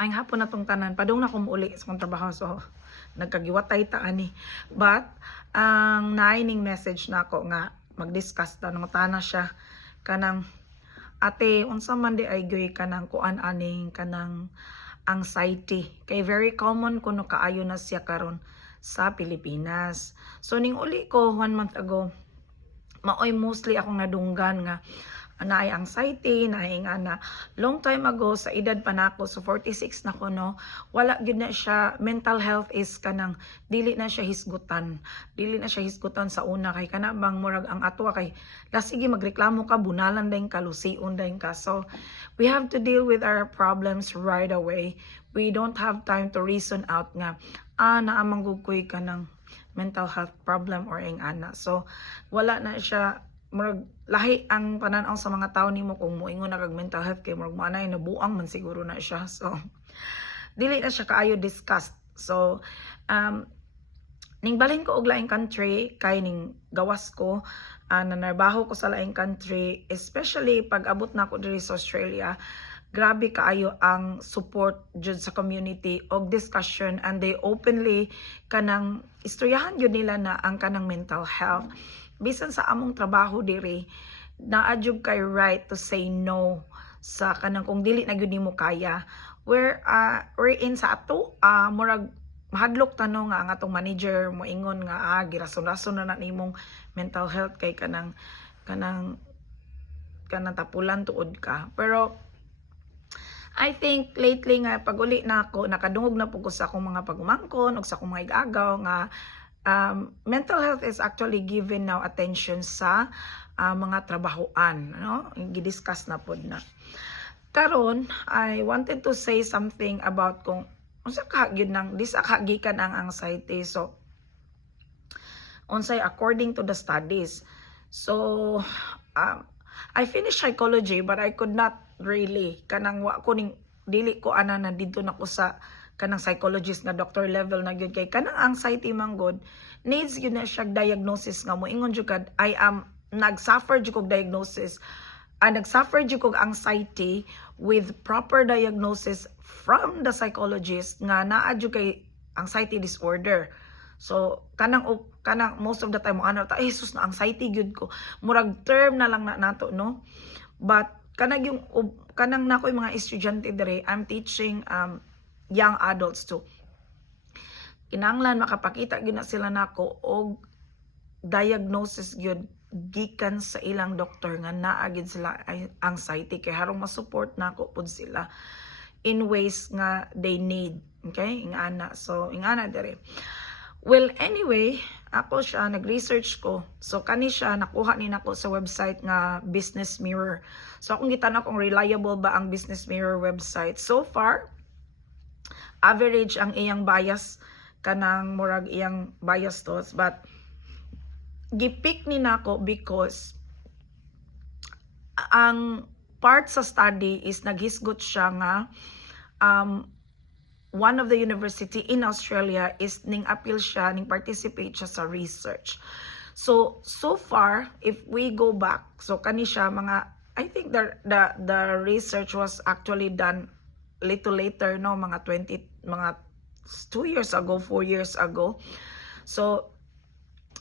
Maayong hapon na tong tanan. Padung na ko uli sa kong trabaho. So, nagkagiwatay ta ani. But, ang naining message na ako nga, mag-discuss ta. Nangutana siya. Kanang, ate, unsa man di ay gyoy kanang kuan aning kanang anxiety. Kay very common kuno kaayo na siya karon sa Pilipinas. So, ning uli ko, 1 month ago, maoy mostly akong nadunggan nga naay anxiety, naay nga na long time ago sa edad pa nako, so 46 na ko no, wala gyud na siya, mental health is kanang dili na siya hisgutan. Dili na siya hisgutan sa una kay kana bang murag ang atwa kay la sige magreklamo ka bunalan dayon ka lusion dayon ka. So we have to deal with our problems right away. We don't have time to reason out nga naamang gukoy ka ng mental health problem or ing ana. So wala na siya, murag lahi ang pananaw sa mga tao nimo kung moingon na kag mental health kay murag manay nabuang man siguro na siya. So dili na siya kaayo discussed. So ning balhin ko og laing country kay ning gawas ko nanarbaho ko sa laing country, especially pag abot na ako diri sa Australia. Grabe kaayo ang support jud sa community og discussion, and they openly kanang istoryahan jud nila na ang kanang mental health. Bisan sa among trabaho diri, naadjug kay right to say no sa kanang kung dili na gyud nimo kaya. We're in sa ato murag mahadlok tanong nga ang atong manager moingon nga girason-rason na nimong mental health kay kanang tapulan tuod ka. Pero I think lately nga pag-uli na ako, nakadungog na po ko sa akong mga pagumangkon o sa akong mga igagaw nga mental health is actually given now attention sa mga trabahoan, no? Gidiscuss na pod na. Karon, I wanted to say something about kung unsa ka gyud nang gikan ang anxiety. So unsay according to the studies. So I finished psychology but I could not really kanang wa ko ning dili ko ana na dito na ko sa kanang psychologist nga doctor level na gyud kay kanang anxiety man god needs gyud na siya diagnosis nga moingon jud kad I am nagsuffer jud kog diagnosis nagsuffer jud kog anxiety with proper diagnosis from the psychologist nga naa jud kay anxiety disorder. So kanang most of the time mo ano ta Jesus na anxiety gyud ko, murag term na lang na nato no. But kanang nakoy mga estudyante dire, I'm teaching young adults too. Kinahanglan makapakita gyud na sila nako og diagnosis gyud gikan sa ilang doktor nga naa gyud sila anxiety kay harong ma-support nako pud sila in ways nga they need. Okay? Ingana. So ingana dire. Well, anyway, ako siya, nag-research ko. So, kani siya, nakuha ni nako sa website nga Business Mirror. So, akong gitanong kung reliable ba ang Business Mirror website. So far, average ang iyang bias, kanang murag iyang bias thoughts. But, gipick ni nako because ang part sa study is naghisgot siya nga one of the university in Australia is ning appeal siya, ning participate siya sa research. So far, if we go back, so kani siya mga, I think the research was actually done little later, no, mga 2 years ago, 4 years ago. So,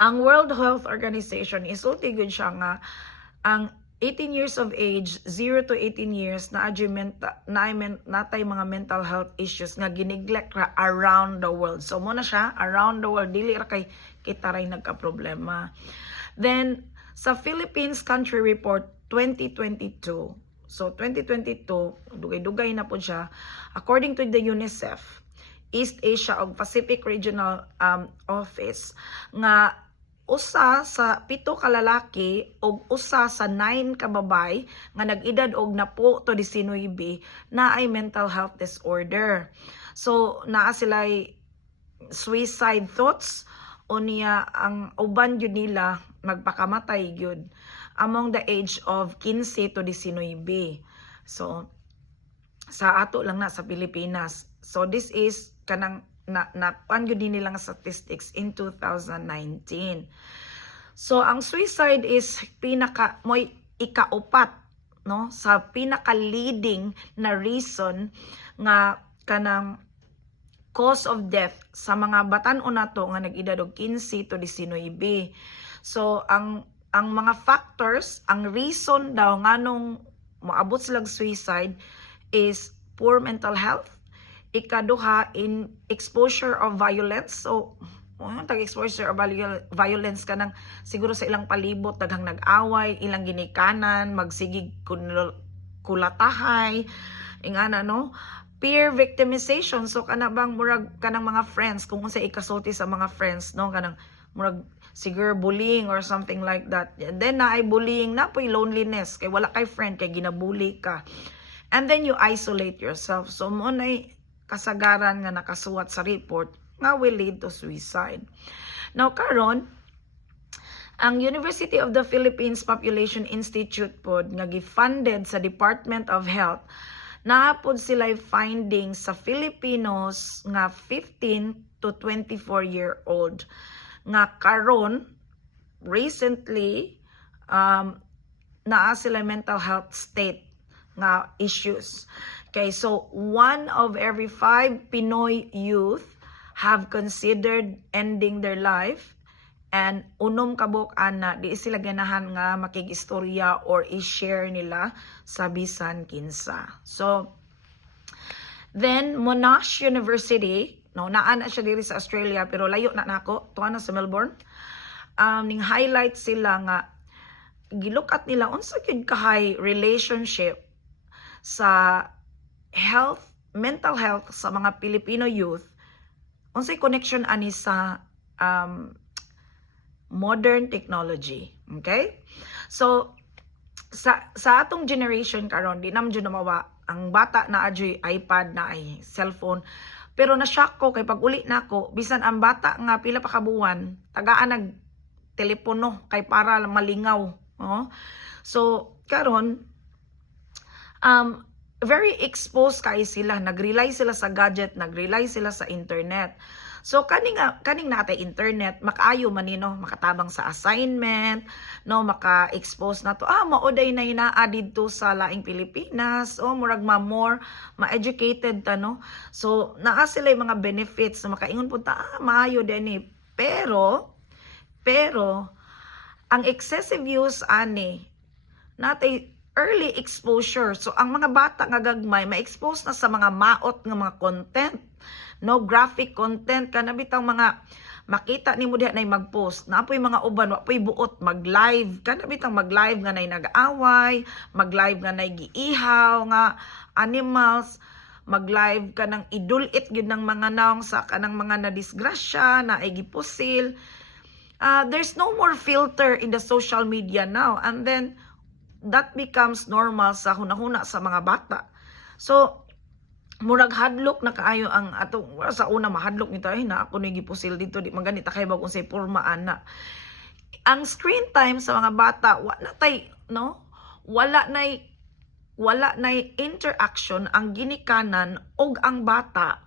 ang World Health Organization, isulti gyud siya nga, ang 18 years of age, 0 to 18 years, natay mga mental health issues nga gineglect ra around the world. So, muna siya, around the world, dili ra kay kita ray nagka-problema. Then, sa Philippines Country Report 2022, so 2022, dugay-dugay na po siya, according to the UNICEF, East Asia ug Pacific Regional Office, nga usa sa 7 ka lalaki ug usa sa 9 ka babay nga nag-edad og napo to 19 na ay mental health disorder. So naa sila'y suicide thoughts o niya ang uban jud nila magpakamatay gyud among the age of 15 to 19. So sa ato lang na sa Pilipinas. So this is kanang napan yun nilang statistics in 2019. So ang suicide is mo'y ikaupat, no, sa pinaka leading na reason nga kanang cause of death sa mga batan-o nato nga nag-edad og 15 to 19. So ang mga factors, ang reason daw nganong moabot sila suicide is poor mental health, ikaduha in exposure of violence. So tag-exposure of violence kanang siguro sa ilang palibot daghang nag-away, ilang ginikanan, magsigig kulatahay, ingana no, peer victimization. So kana bang murag kanang mga friends, kung unsay ikasulti sa mga friends no, kanang murag siguro bullying or something like that. And then na ay bullying na po'y loneliness, kay wala kay friend, kay ginabully ka. And then you isolate yourself. So mo na kasagaran nga nakasuwat sa report nga will lead to suicide. Now karon ang University of the Philippines Population Institute pod nga gifunded sa Department of Health, naapod sila findings sa Filipinos nga 15 to 24-year-old nga karon recently naa sila mental health state nga issues. Okay, so 1 of every 5 Pinoy youth have considered ending their life, and unom kabuk ana di sila ganahan nga makigistorya or i-share nila sa bisan kinsa. So then Monash University, no, naa na siya diri sa Australia pero layo na nako, tuwa na sa Melbourne. Ning highlight sila nga gilook at nila unsa gyud kahay relationship sa health, mental health sa mga Filipino youth. Unsay connection ani sa modern technology. Okay? So sa atong generation karon di nam jud mawa ang bata na adyoy iPad, na ay cellphone. Pero na-shock ko kay pag uli nako, bisan ang bata nga pila pa ka buwan, tagaan nag telepono kay para malingaw. Oh? So karon very exposed kay sila, nag-rely sila sa gadget, nag-rely sila sa internet. So kaning natay internet, makaayo man ni no, makatabang sa assignment, no, maka-expose na to. Maoday na inaa didto sa laing Pilipinas, murag more ma-educated ta no. So naa sila yung mga benefits na makaingon punta, maayo din eh. Pero ang excessive use ani natay early exposure. So ang mga bata nga gagmay ma-expose na sa mga maot nga mga content, no, graphic content, kana bitang mga makita nimo diha nay mag-post. Naapoy mga uban wa poy buot mag-live, kana bitang mag-live nga nay nag-away, mag-live nga nay giihaw nga animals, mag-live kanang idulit gyud ng mga naong sa kanang mga nadisgrasya na ay gipusil. There's no more filter in the social media now, and then that becomes normal sa hunahuna sa mga bata. So murag hadlok na kaayo ang atong sa una mahadlok nito ay na ako ni gipusil dito di maganita kay bag unsay pormaan na. Ang screen time sa mga bata wala nay interaction ang ginikanan og ang bata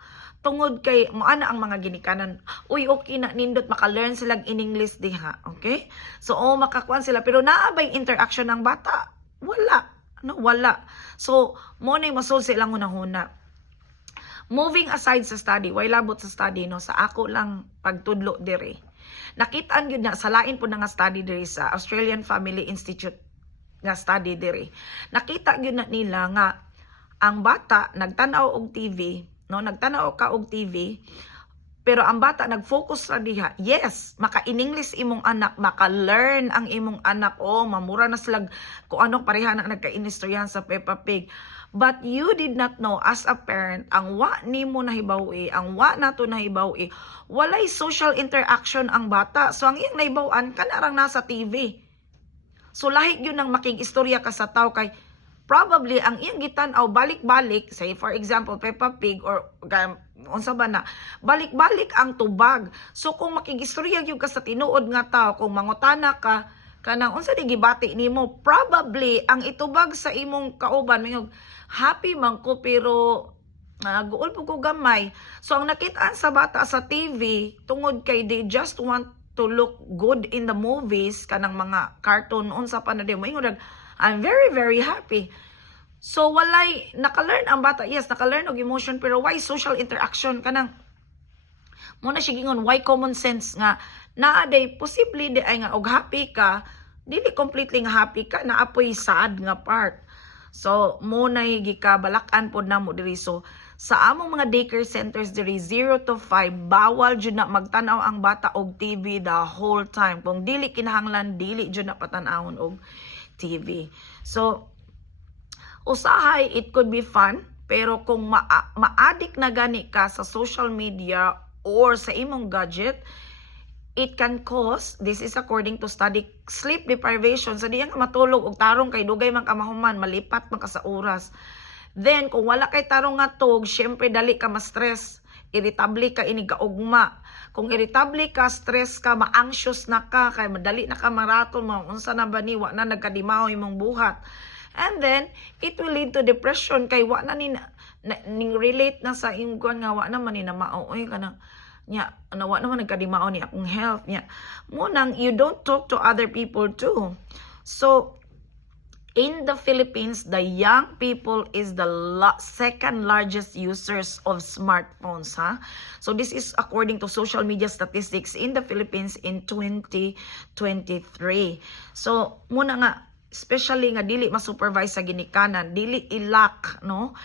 tungod kay moana ang mga ginikanan. Uy, okay na nindot maka-learn sila in English diha, okay? So makakuan sila pero naabay interaction ng bata. Wala. So mo nay masul sa ilang hunahuna. Moving aside sa study, way labot sa study no, sa ako lang pagtudlo dire. Nakitaan gyud na sa lain po nga study dire sa Australian Family Institute nga study dire. Nakita gyud na nila nga ang bata nagtan-aw og TV, no, nagtan-aw ka og TV, pero ang bata nag-focus ra diha. Yes, maka-in-English imong anak, maka-learn ang imong anak, mamura na sila kung anong pareha na nagka-inistoryahan sa Peppa Pig. But you did not know as a parent, ang wa nimo nahibawi, ang wa nato nahibawi, walay social interaction ang bata. So ang iyang nahibawan, kanarang nasa TV. So lahit yun ang makig-istorya ka sa tao kay probably ang iyang gitan-aw balik-balik, say for example Peppa Pig or unsa ba na, balik-balik ang tubag. So kung makig-istorya gyud ka sa tinuod nga tao, kung mangutana ka kanang unsa di gibati nimo, probably ang itubag sa imong kauban mingog happy man ko pero guol po ko gamay. So ang nakitaan sa bata sa TV tungod kay they just want to look good in the movies, kanang mga cartoon unsa pa na di mo ingon, I'm very very happy. So walay naka-learn ang bata, yes, naka-learn og emotion, pero why social interaction kanang mo na siya gingon, why common sense nga naaday posible di ay nga og happy ka, dili completely nga happy ka, naapoy sad nga part. So mo na gikabalakan pod namo diri. So sa among mga daycare centers diri 0 to 5 bawal jud na magtan-aw ang bata og TV the whole time. Kung dili kinahanglan, dili jud na patan-awon og TV. So usahay, it could be fun, pero kung ma-addict na gani ka sa social media or sa imong gadget, it can cause, this is according to study, sleep deprivation. Sa diyan ka matulog og tarong kay dugay man ka mahuman, malipat man ka sa oras. Then kung wala kay tarong nga tug, syempre dali ka ma-stress, irritable ka, inigaugma. Kung irritable ka, stress ka, ma-anxious na ka, kay madali na ka maraton, maunsa na ba ni, wa na nagkadimaw imong buhat. And then it will lead to depression, kay wa na ni relate na sa imong nga wa na man ni na maoy ka na nya, wa naman nagkadimao ni akong health nya. Munang you don't talk to other people too. So in the Philippines, the young people is the second largest users of smartphones, ha? So this is according to social media statistics in the Philippines in 2023. So muna nga, especially nga dili ma-supervise sa ginikanan, dili ilak, no?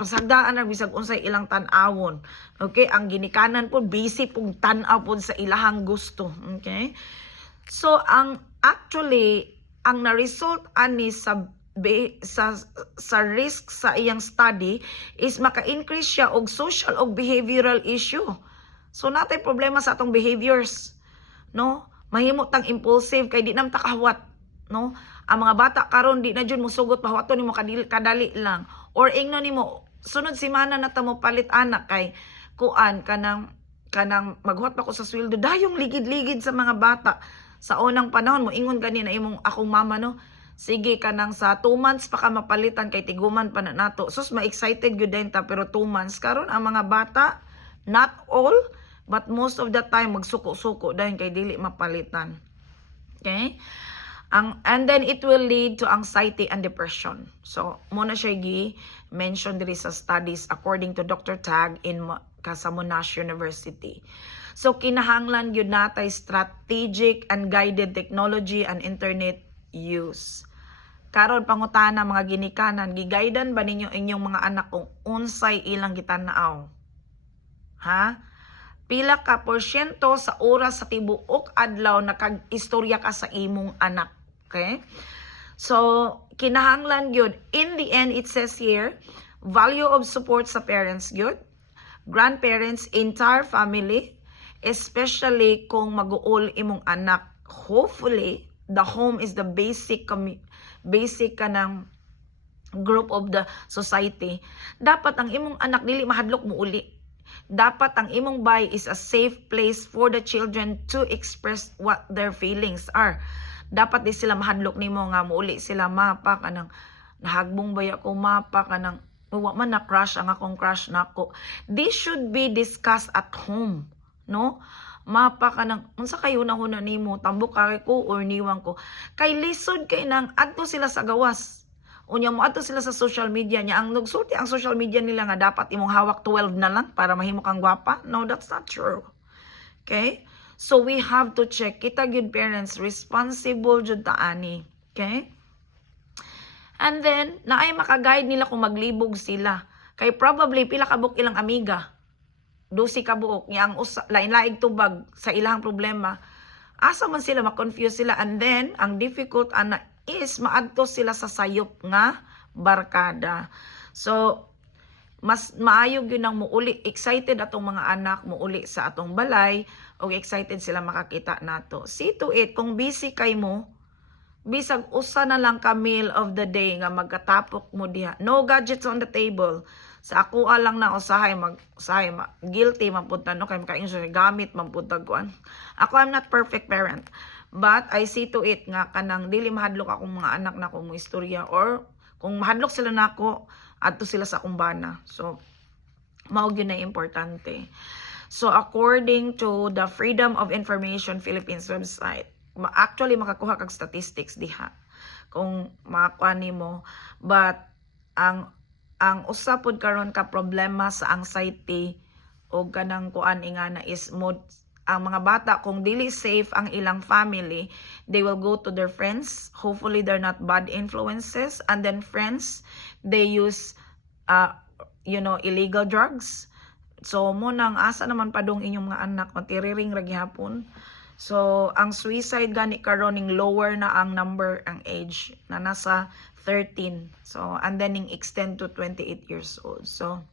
Pasagdaan na bisag unsay ilang tan-awon. Okay? Ang ginikanan po busy pong tan-aw po sa ilahang gusto. Okay? So ang actually ang na-result ani sa risk sa iyang study is maka-increase siya og social og behavioral issue. So natay problema sa atong behaviors, no? Mahimo tang impulsive kay di nam ta kahawat, no? Ang mga bata karon di na jud musugot, pahawaton nimo kadali lang, or ingno nimo sunod semana na ta mo palit anak kay kuan kanang maghuwat pa ko sa sweldo, dayong ligid-ligid sa mga bata. Sa unang panahon mo ingon ganina imong akong mama, no, sige kanang sa 2 months pa ka mapalitan kay tiguman pa na nato. Sus ma-excited gyud din ta, pero 2 months karon ang mga bata, not all but most of the time magsuko-suko dahil kay dili mapalitan. Okay? And then it will lead to anxiety and depression. So, muna siya mention diri sa studies according to Dr. Tag in sa Monash University. So, kinahanglan yun natay strategic and guided technology and internet use. Karon pangutana mga ginikanan, gigaidan ba ninyo inyong mga anak kung unsay ilang gitan-aw? Ha? Pila ka porsyento sa oras sa tibuok adlaw nakag-istorya ka sa imong anak? Okay? So, kinahanglan yun. In the end, it says here, value of support sa parents yun, grandparents, entire family, especially kung mag-uol imong anak. Hopefully, the home is the basic kanang group of the society. Dapat ang imong anak dili mahadlok mo uli. Dapat ang imong bahay is a safe place for the children to express what their feelings are. Dapat di sila mahadlok nimo nga muuli sila mapa kanang nahagbong baya ko mapa kanang wa man na crush ang akong crush nako. This should be discussed at home, no? Mapa kanang unsa kayo na huna nimo, tambok kay ko or niwang ko. Kay lisod kay nang adto sila sa gawas. Unya mo adto sila sa social media niya. Ang nagsulti ang social media nila nga dapat imong hawak 12 na lang para mahimo kang gwapa. No, that's not true. Okay? So we have to check. Kita good parents, responsible jud ta ani. Okay? And then, naay makaguide nila kung maglibog sila. Kay probably pila ka buok ilang amiga. 12 ka buok niya ang lain-laing tubag sa ilang problema. Asa man sila ma-confuse sila, and then ang difficult ana is maadto sila sa sayop nga barkada. So mas maayo gyud nang muuli, excited atong mga anak muuli sa atong balay, o excited sila makakita nato. See to it, kung busy kay mo, bisag usa na lang ka meal of the day nga magkatapok mo diha. No gadgets on the table. Sa ako lang na usahay guilty man pud no kay makain sa gamit man pud kuan. Ako, I'm not perfect parent, but I see to it nga kanang dili mahadlok akong mga anak na ko mo istorya, or kung mahadlok sila nako adto sila sa kumbana. So mao gyud na importante. So according to the Freedom of Information Philippines website, actually makakuha kag statistics diha. kung makakuha nimo. But ang usa pod karon ka problema sa anxiety o kanang kuan ingana is ang mga bata kung dili safe ang ilang family, they will go to their friends. Hopefully they're not bad influences, and then friends, they use illegal drugs. So mo nang asa naman padung inyong mga anak matiriring ra gihapon. So ang suicide gani karon ning lower na ang number, ang age na nasa 13. So and then ning extend to 28 years old. So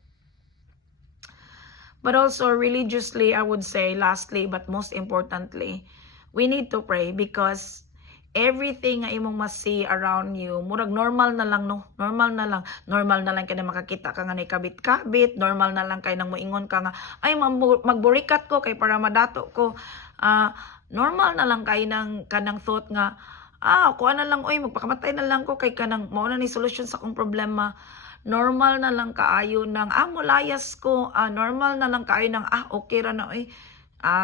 but also religiously, I would say, lastly but most importantly, we need to pray, because everything nga imong ma-see around you, murag normal na lang, no? Normal na lang kay na makakita ka nga kabit-kabit, normal na lang kay nang moingon ka nga, ay magburikat ko kay para madato ko. Normal na lang kay nang kanang thought nga, kuha na lang, oy magpakamatay na lang ko kay kanang mao na ni solution sa akong problema. Normal na lang kaayo ng mulayas ko, normal na lang kaayo ng okay ra na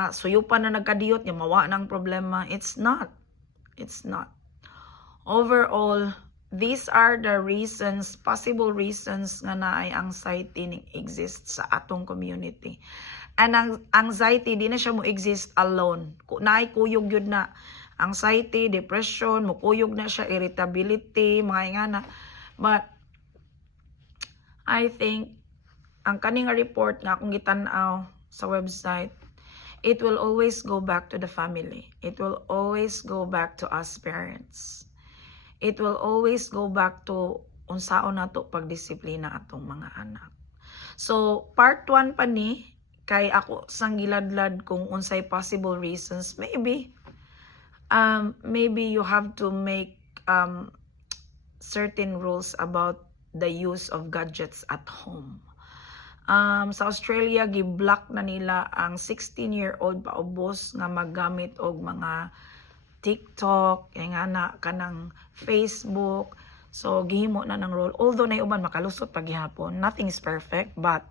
suyupan na nagkadiyot nya mawa ng problema. It's not. Overall, these are the reasons, possible reasons nga naay anxiety ning exist sa atong community. And ang anxiety di na siya mo exist alone. Naay kuyog yun na anxiety, depression, mo kuyog na siya, irritability, mga ingana. But I think ang kaning report nga akong gitan-aw sa website, it will always go back to the family. It will always go back to us parents. It will always go back to unsaon nato pagdisiplina atong mga anak. So part 1 pa ni kay ako sang giladlad kung unsay possible reasons. Maybe you have to make certain rules about the use of gadgets at home. Sa Australia, gi-block na nila ang 16-year-old paubos nga maggamit og mga TikTok, kanang Facebook. So gihimo na ng rule. Although na uban makalusot pa gihapon, nothing is perfect, but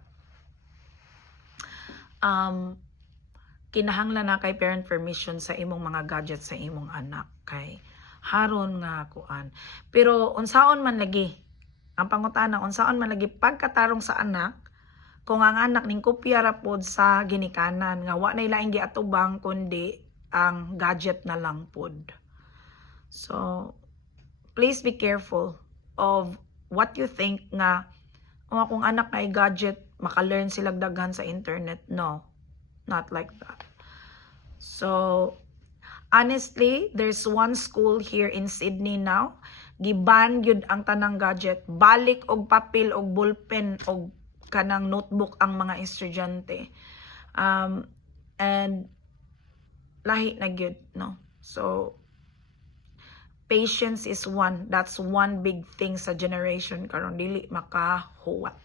kinahanglan na kay parent permission sa imong mga gadgets sa imong anak kay haron nga kuan. Pero unsaon man lagi ang pangutana, unsaon man lagi pagkatarong sa anak kung ang anak ning kopya ra pod sa ginikanan nga wa na ilaing giatubang kundi ang gadget na lang pod. So please be careful of what you think nga kung anak na gadget maka-learn sila daghan sa internet. No, not like that. So honestly, there's one school here in Sydney now, giban gyud ang tanang gadget, balik og papel og ballpen og kanang notebook ang mga estudyante. And lahi na gyud, no? So patience is that's one big thing sa generation karon, dili makahuwat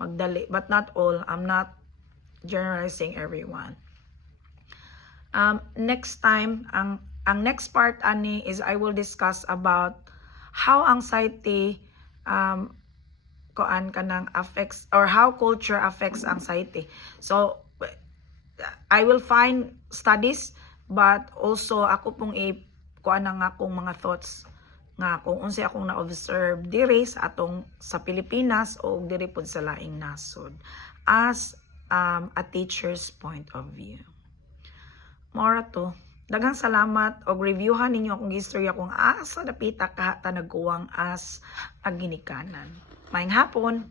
magdali, but not all. I'm not generalizing everyone. Next time, ang next part ani is I will discuss about how anxiety affects, or how culture affects anxiety. So I will find studies, but also ako pong kuan nga akong mga thoughts nga kung unsay akong na-observe diri sa Pilipinas o diri pod sa laing nasod as a teacher's point of view. Mora to. Daghang salamat og reviewhan ninyo akong istorya kung asa dapita ka ta nagkuwang as ang ginikanan. Maayong hapon.